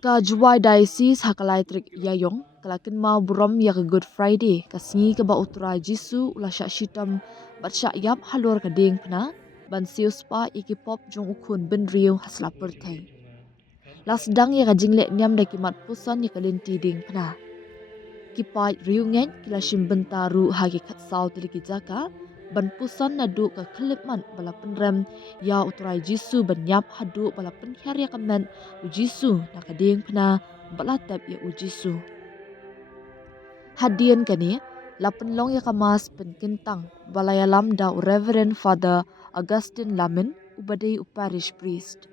Ka juwai diocese hakalai trik yayong kalakin ma buram ya ka Good Friday kasingi ka ba utura Jisu ula syak shitam bat syak yap halor ka ding pna ban sius pa ikipop jong ukun ben riu hasla pertai. Las dang ya ka jingle nyam da kimat pusan ya ka linti ding pna. Kipai riu ngen kila shim bentaru hagi kat saw tiliki jaka ban pusan nadu ka kelipman bala penrem ya uturai Jisu ban nyap hadu bala penhyar ya kamen u Jisu na kading pna bala tap ya u Jisu. Hadian kani lapen long ya kamas penkentang balaya lamda u Reverend Father Augustine Lamin ubadai u parish priest.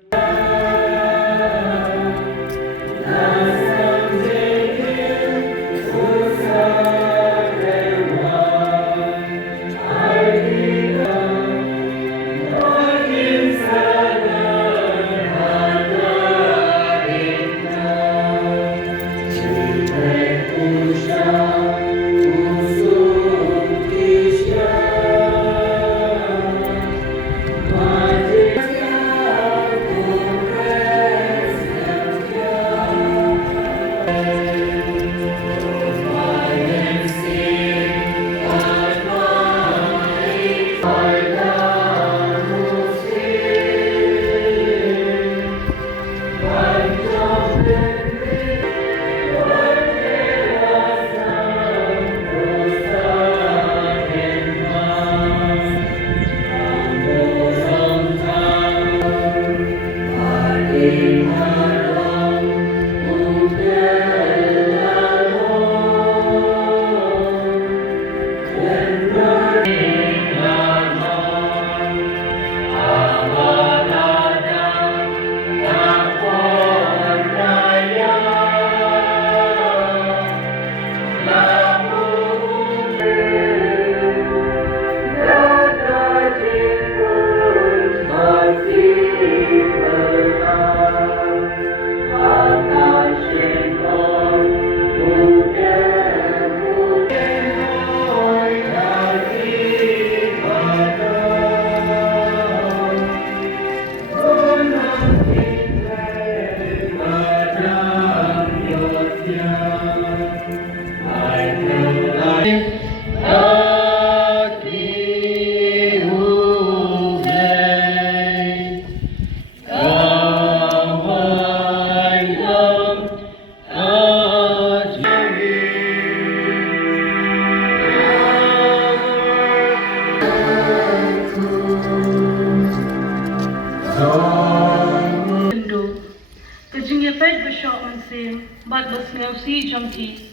Bat basngaw si jangki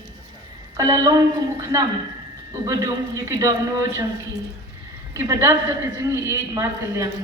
kalalong kumuknam ubadung yikidong no jangki kibadaf da kajingi iid markalyang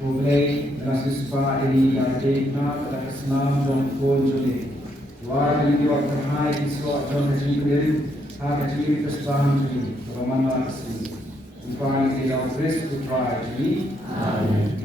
Mulai dari siswa ini dari na pada kesenam dan pun jadi Tuhan yang diwakil hai di suat John Jibril, hak jili persembahan ini, Roman Marxi. Tuhan yang grace to try ini. Amen.